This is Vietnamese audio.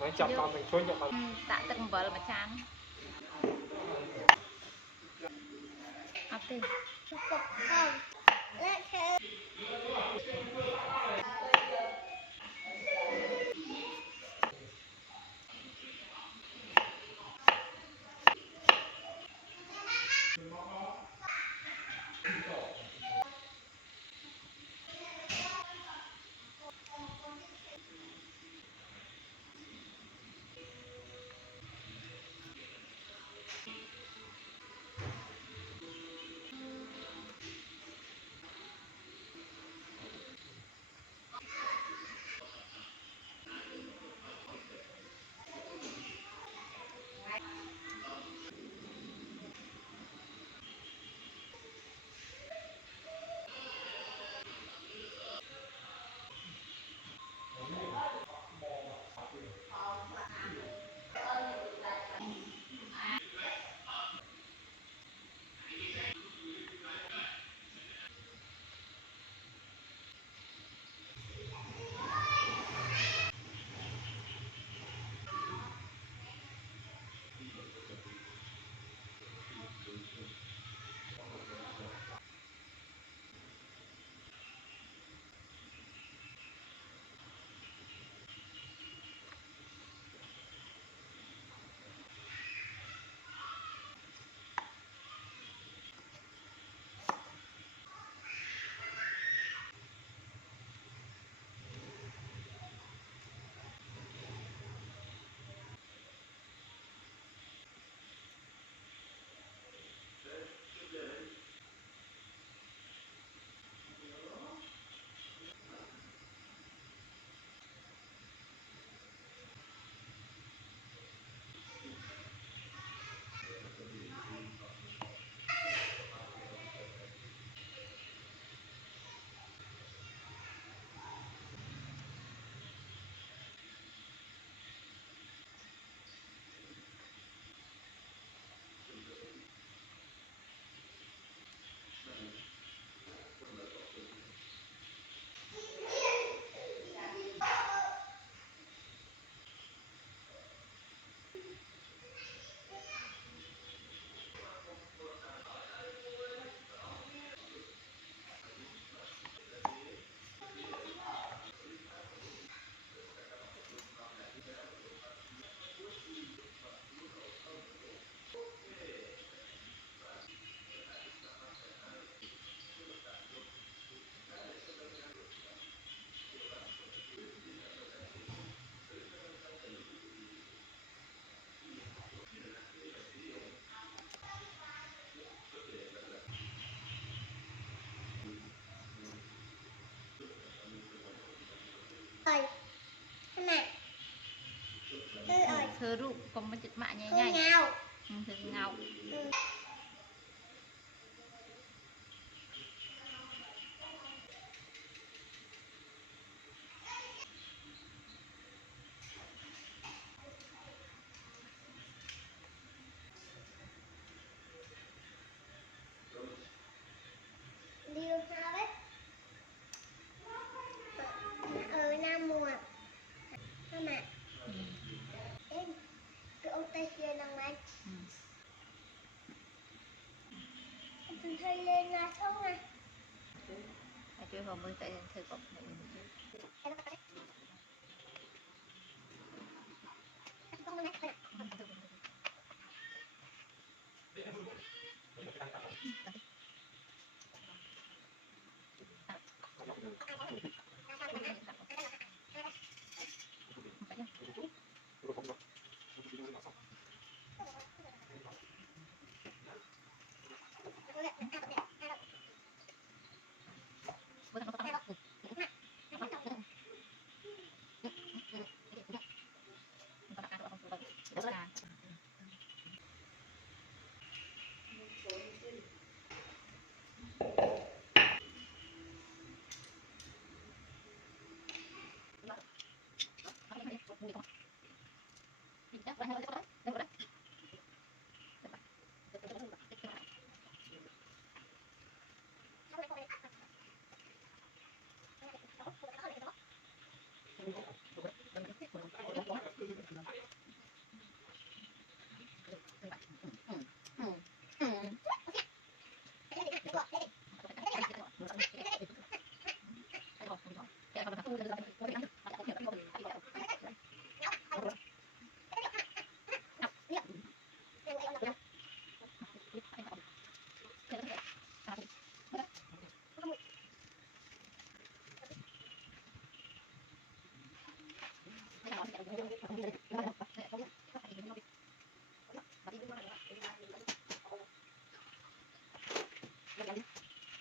Nói chọc con mình chui cho con. Tạ từng vợ mà chán. Học đi. Thơ rụng còn một chật mạng nhảy nhảy. Thơ ngào. Liêu sao đấy? Ở Nam mùa. Sao mà? Em cái ông tay kia năng anh. Em thấy lên là xong này. Chơi vào mới tại thơ cọc này. Hãy subscribe cho kênh Ghiền Mì Gõ để không bỏ lỡ